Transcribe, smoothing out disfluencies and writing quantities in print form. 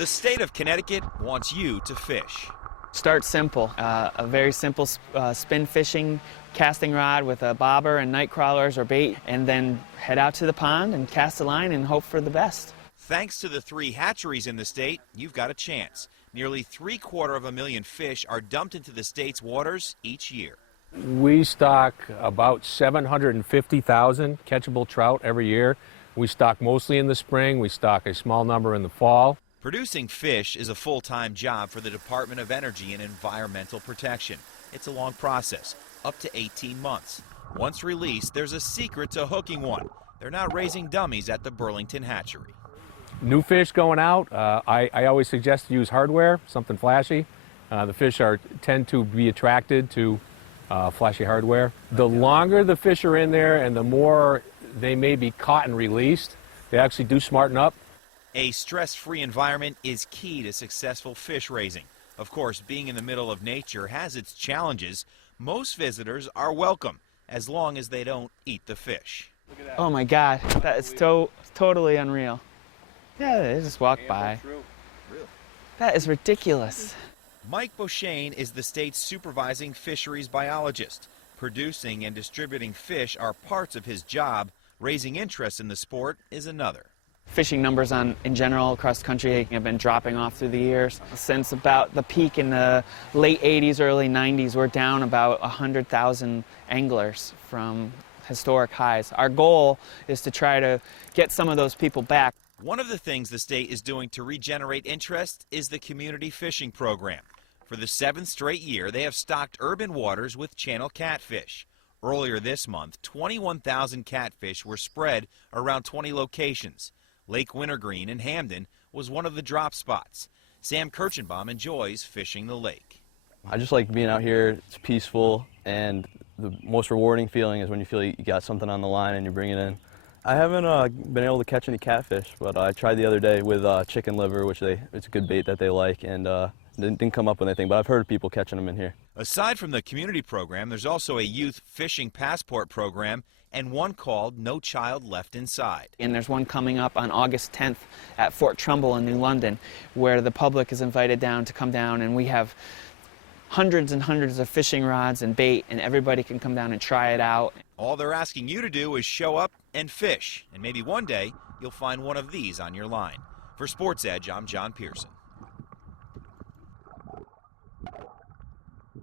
The state of Connecticut wants you to fish. Start simple. A very simple spin fishing casting rod with a bobber and night crawlers or bait, and then head out to the pond and cast a line and hope for the best. Thanks to the 3 hatcheries in the state, you've got a chance. Nearly 750,000 fish are dumped into the state's waters each year. We stock about 750,000 catchable trout every year. We stock mostly in the spring. We stock a small number in the fall. Producing fish is a full-time job for the Department of Energy and Environmental Protection. It's a long process, up to 18 months. Once released, there's a secret to hooking one. They're not raising dummies at the Burlington hatchery. New fish going out, I always suggest to use hardware, something flashy. The fish tend to be attracted to flashy hardware. The longer the fish are in there and the more they may be caught and released, they actually do smarten up. A stress-free environment is key to successful fish raising. Of course, being in the middle of nature has its challenges. Most visitors are welcome, as long as they don't eat the fish. Oh my God, that is totally unreal. Yeah, they just walk by. That is ridiculous. Mike Beauchesne is the state's supervising fisheries biologist. Producing and distributing fish are parts of his job. Raising interest in the sport is another. Fishing numbers in general across the country have been dropping off through the years. Since about the peak in the late 80s, early 90s, we're down about 100,000 anglers from historic highs. Our goal is to try to get some of those people back. One of the things the state is doing to regenerate interest is the community fishing program. For the 7th straight year, they have stocked urban waters with channel catfish. Earlier this month, 21,000 catfish were spread around 20 locations. Lake Wintergreen in Hamden was one of the drop spots. Sam Kirchenbaum enjoys fishing the lake. I just like being out here. It's peaceful, and the most rewarding feeling is when you feel you got something on the line and you bring it in. I haven't been able to catch any catfish, but I tried the other day with chicken liver, which it's a good bait that they like, and didn't come up with anything, but I've heard of people catching them in here. Aside from the community program, there's also a youth fishing passport program and one called No Child Left Inside. And there's one coming up on August 10th at Fort Trumbull in New London, where the public is invited down to come down, and we have hundreds and hundreds of fishing rods and bait, and everybody can come down and try it out. All they're asking you to do is show up and fish, and maybe one day you'll find one of these on your line. For Sports Edge, I'm John Pierson.